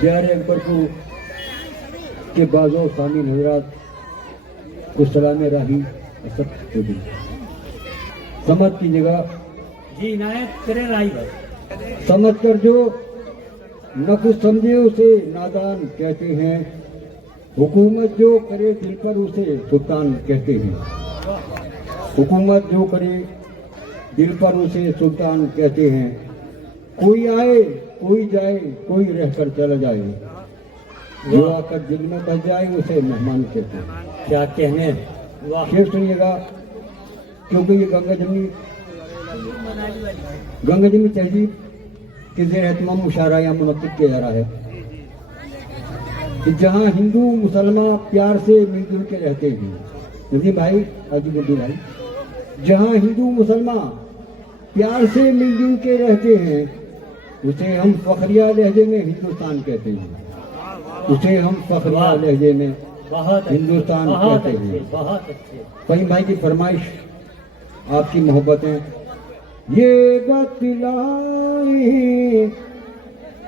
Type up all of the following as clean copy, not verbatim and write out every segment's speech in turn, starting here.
प्यारे अकबर को के बाजो सामीन हजरात को सलाम राही समझ कीजिएगा जी इनायत करें राही भाई। समझ कर जो न कुछ समझे उसे नादान कहते हैं, हुकूमत जो करे दिल पर उसे सुल्तान कहते हैं। हुकूमत जो करे दिल पर उसे सुल्तान कहते हैं। कोई आए कोई जाए कोई रहकर चला जाए, जो आकर दिल में बस जाए उसे मेहमान कहते हैं। क्या कहने, शेर सुनिएगा क्योंकि ये गंगा जमुनी तहजीब के ज़ेर एहतमाम मुशायरा या मुनक़्क़िद किया जा रहा है कि जहाँ हिंदू मुसलमान प्यार से मिलजुल के रहते हैं। नजीम भाई, अजीब उर्दू भाई, जहाँ हिंदू मुसलमान प्यार से मिलजुल के रहते हैं उसे हम फखरिया लहजे में हिंदुस्तान कहते हैं। उसे हम फखरिया लहजे में हिंदुस्तान कहते हैं। बहुत अच्छे। फहीम भाई की फरमाइश, आपकी मोहब्बतें ये बतलाए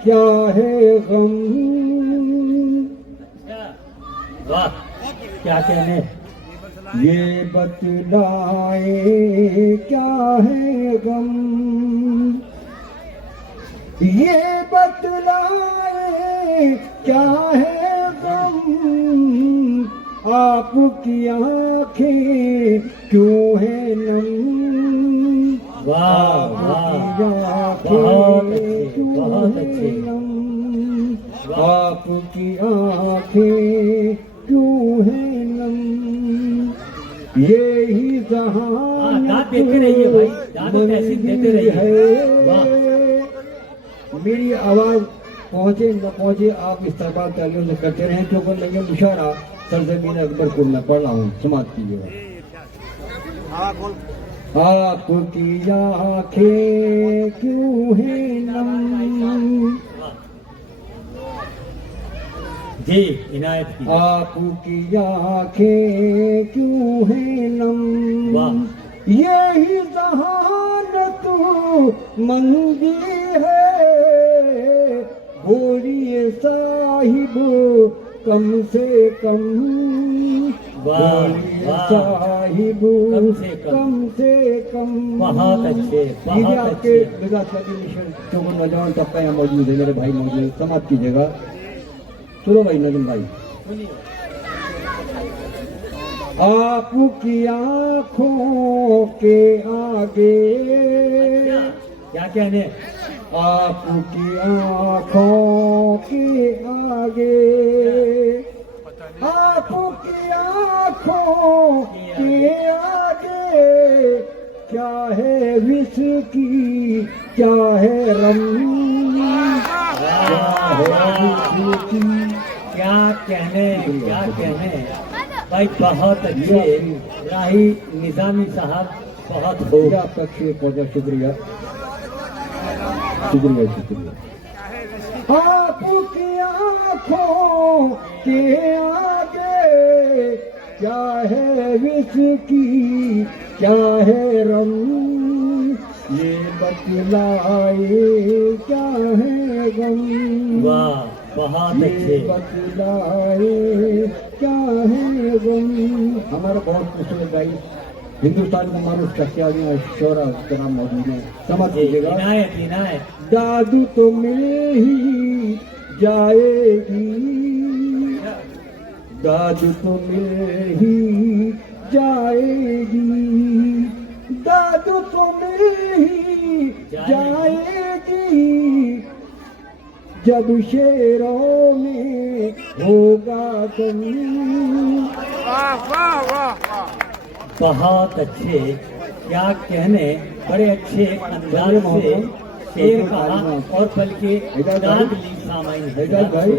क्या है गम। वाह, क्या कहने, ये बतलाए क्या है गम, ये बतलाए क्या है गम, आपकी आंखें क्यों है नम। वाह वाह, बहुत अच्छे, बहुत अच्छे। आपकी आंखें क्यों है नम, यही दाद देते रहिए भाई, दाद तहसीन देते रहिए। मेरी आवाज पहुंचे न पहुंचे आप इस्तेमाल तालियों से करते रहें, क्योंकि मैं ये मुशायरा सरजमीन अकबरपुर में पढ़ रहा हूँ, समाप्त कीजिएगा। आपकी आंखें क्यों है नम, जी इनायत की। आपकी आंखें क्यों है नम, वाह। यही जहानत मंदी है, बोलिए साहिब कम से कम, बोलिए साहिब कम से कम। बहुत अच्छे, बहुत आपके अच्छे। चौगन नौजवान तबका यहाँ मौजूद है, मेरे भाई मौजूद है, समाप्त कीजिएगा। सुनो भाई नजम भाई, आपकी आंखों के आगे, क्या कहने, आपकी आंखों के आगे, आपकी आंखों के आगे क्या है विस्की क्या है रम, क्या कहने, क्या कहने भाई। बहुत अच्छे राही निजामी साहब, बहुत खूब। आपका शेर पहुंचा, शुक्रिया शुक्रिया शुक्रिया। आपकी आंखों के आगे क्या है विस्की क्या है रम, ये बतलाए क्या है गम। वाह, बहुत अच्छे। बतलाए क्या है गम। हमारा बहुत खूबसूरत भाई हिंदुस्तान में मारूफ शख्सियात शोरा जनाब मौजूद है, समझ लीजिएगा। इनायत, इनायत। दादू तो मिल ही जाएगी, दादू तो मिल ही जाएगी, दादू तो मिल ही जाएगी, जब शेरों में होगा तुम। बहुत अच्छे, क्या कहने, बड़े अच्छे अंदाज से शेर कहा और बल्कि दाद ली सामाइन। भाई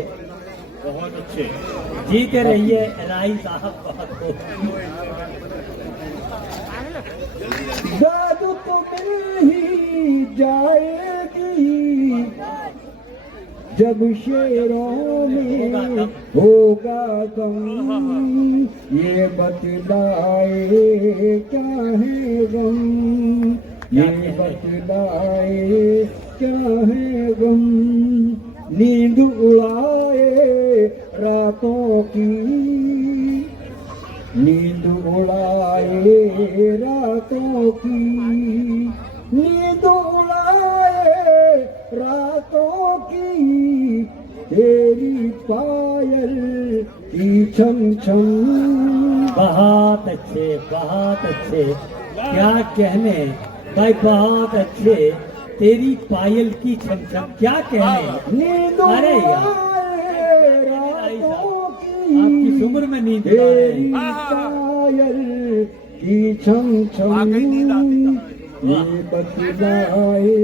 बहुत अच्छे। जीते रहिए राही साहब बहुत खूब। दाद तो मिल ही जाएगी जब शेरों में होगा गम, ये बतलाए क्या है गम, ये बतलाए क्या है गम, नींद उड़ाए रातों की, नींद उड़ाए रातों की, नींद उड़ाए रातों की, तेरी पायल की छम छम। बहुत अच्छे, बहुत अच्छे, क्या कहने भाई, बहुत अच्छे। तेरी पायल की छमछम, क्या कहने। नींद अरे यार, उड़ाए रातों की, आपकी उम्र में नींद उड़ा रहे तेरी हैं। पायल की छम छम, ये बतलाए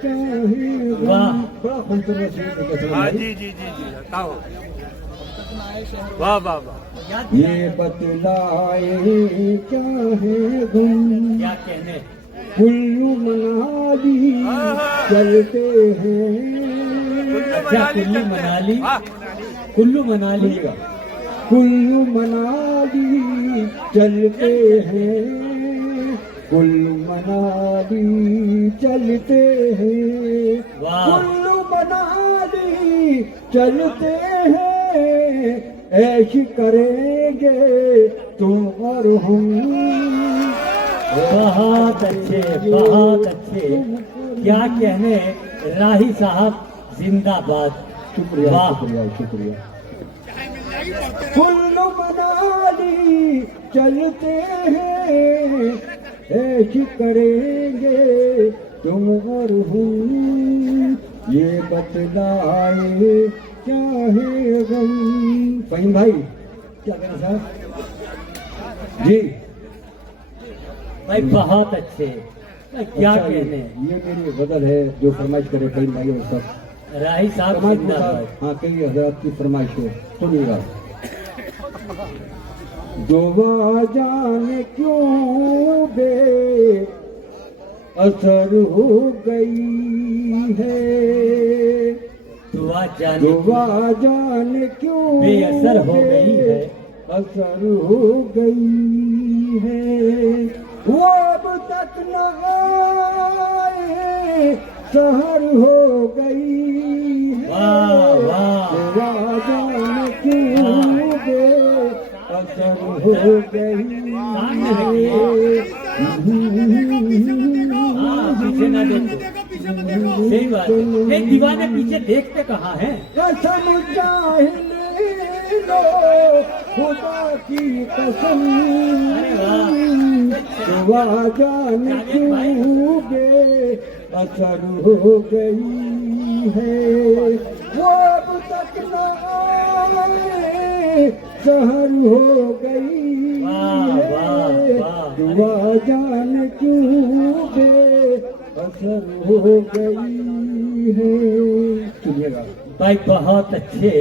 क्या है गम। वाह। बड़ा खूबसूरत शेर हाँ है। जी जी जी जी बताओ। वाह वाह वाह। याद ये बतलाए क्या है गम, क्या कहने। कुल्लू मनाली चलते हैं, अच्छा, कुल्लू मनाली, वाह। कुल्लू मनाली, कुल्लू मनाली चलते हैं, कुल्लू मनाली चलते हैं, वाह। कुल्लू मनाली चलते हैं, ऐश करेंगे तुम और हम। बहुत अच्छे, बहुत अच्छे, क्या कहने। राही साहब जिंदाबाद। शुक्रिया वाह। शुक्रिया शुक्रिया। कुल्लू मनाली चलते हैं, ऐश करेंगे तुम और हम, ये बतलाए क्या है गम। फहीम भाई क्या कहना साहब जी। भाई बहुत अच्छे, क्या अच्छा, कहने। ये मेरी गजल है जो फरमाइश करे फहीम भाई और सब राही साहब समाज के जिंदाबाद। साथ। हाँ कई हजरात की फरमाइश है, सुनिएगा। दुआ जाने क्यों बे असर हो गई है, दुआ जाने दुआ जाने क्यों बेअसर हो गई है, असर हो गई है, वो अब तक न आए सहर हो गई है। वाह, वाह। दुआ जाने क्यों बे असर हो गई सामने रखिए। हाँ, पीछे ना देखो, सही बात है। एक दीवाने पीछे देखते कहाँ है। कसम चाहे ले लो खुदा की कसम, अरे वाह। दुआ जाने क्यों बे असर हो गई है, वो अब तक न आए सहर हो गई वाह, वाह, है, वाह। दुआ जाने क्यों बे असर हो गई है। सुनिएगा। भाई बहुत अच्छे,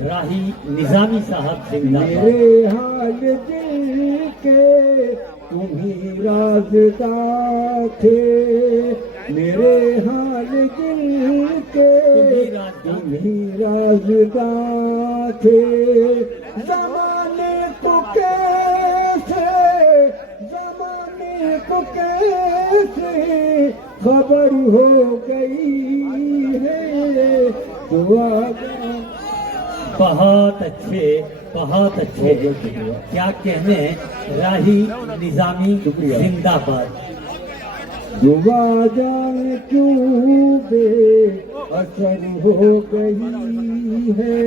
राही निजामी साहब जिंदाबाद। मेरे हाल दिल के तुम ही राज़दार थे, मेरे हाल दिल के तुम ही राज़दार थे, ज़माने को कैसे, ज़माने को कैसे खबर हो गई है, दुआ बहुत अच्छे, बहुत अच्छे, क्या कहने। राही निजामी शुक्रिया। जिंदाबाद। दुआ जाने क्यों बे असर हो गई है,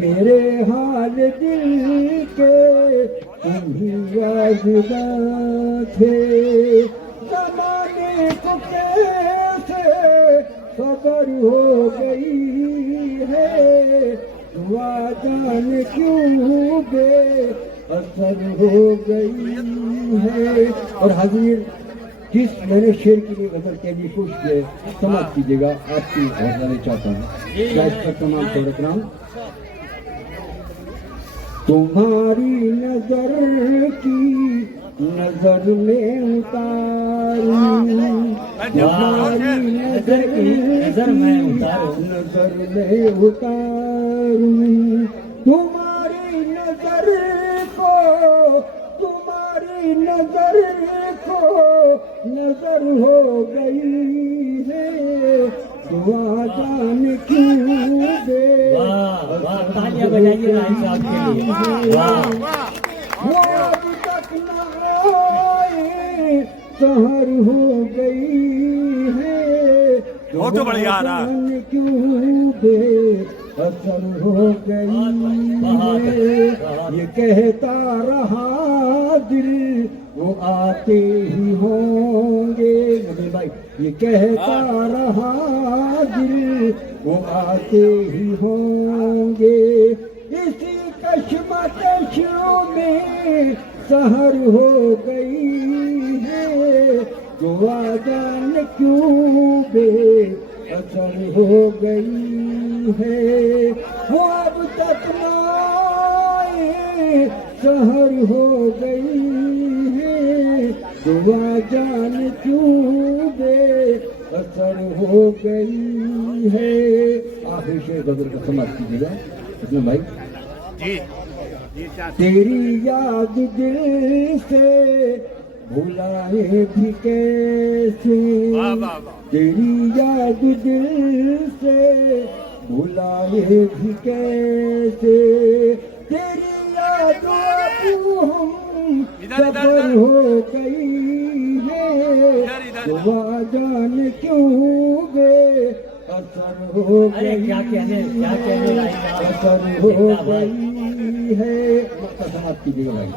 मेरे हाल दिल के तुम ही राज़दार थे, ज़माने को कैसे खबर हो गई है, दुआ जाने क्यों बे असर हो गई है। और हाजिर जिस मैंने शेर के लिए गजल के लिए कोशिश किए समाप्त कीजिएगा, आपकी हौसला चाहता हूँ। क्या इसका तमाम शोरत नाम तुम्हारी नजर की नजर में उतारूं, तुम्हारी नजर की नजर में उतारूं, नजर में उतारूं, तुम्हारी नजर को, तुम्हारी नजर को नजर हो गई है, दुआ जान क्यों दे। वाह वाह, तालियां बजाइए राही साहब के लिए। वाह वो अब तक न आए, सहर हो गई है, वो तो बढ़िया आ रहा है। जान क्यों दे, असर हो गई है, ये कहता रहा दिल वो आते ही होंगे। मुझे भाई ये कहता रहा दिल वो आते ही होंगे, इसी कश्मकशों में सहर हो गई है, जो आजान क्यों बे असर हो गई है, वो अब तक न आए, सहर हो गई है, जो आजान क्यों बे असर हो गई है। आखिरी शेर गजल का समाप्त कीजिएगा इसमें भाई। जी जी चाचा। तेरी याद दिल से भुलाए भी कैसे, वाह वाह वाह। तेरी याद दिल से भुलाए भी कैसे, तेरी यादों को हम सफर हो गई है, तो जान क्यों गे असर हो अरे गई, क्या कहने राही साहब। असर हो गई है। समाप्त कीजिएगा भाई।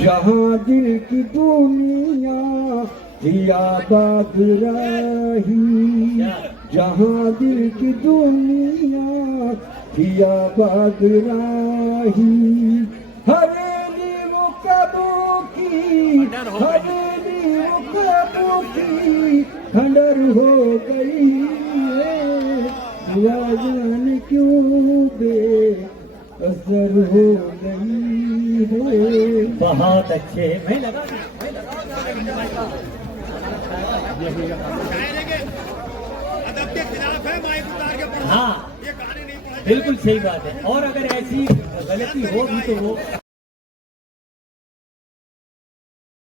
जहाँ दिल की दुनिया थी आबाद रही, जहाँ दिल की दुनिया थी आबाद रही, हवेली वो कबू की, हवेली वो कबू की खंडर हो गई है, दुआ जान क्यों बे असर हो गई है। बहुत अच्छे। मैं लगा अदब के खिलाफ है, माइक उतार के पढ़ो। हाँ ये गाने नहीं पढ़े। बिल्कुल सही बात है। और अगर ऐसी गलती हो भी तो वो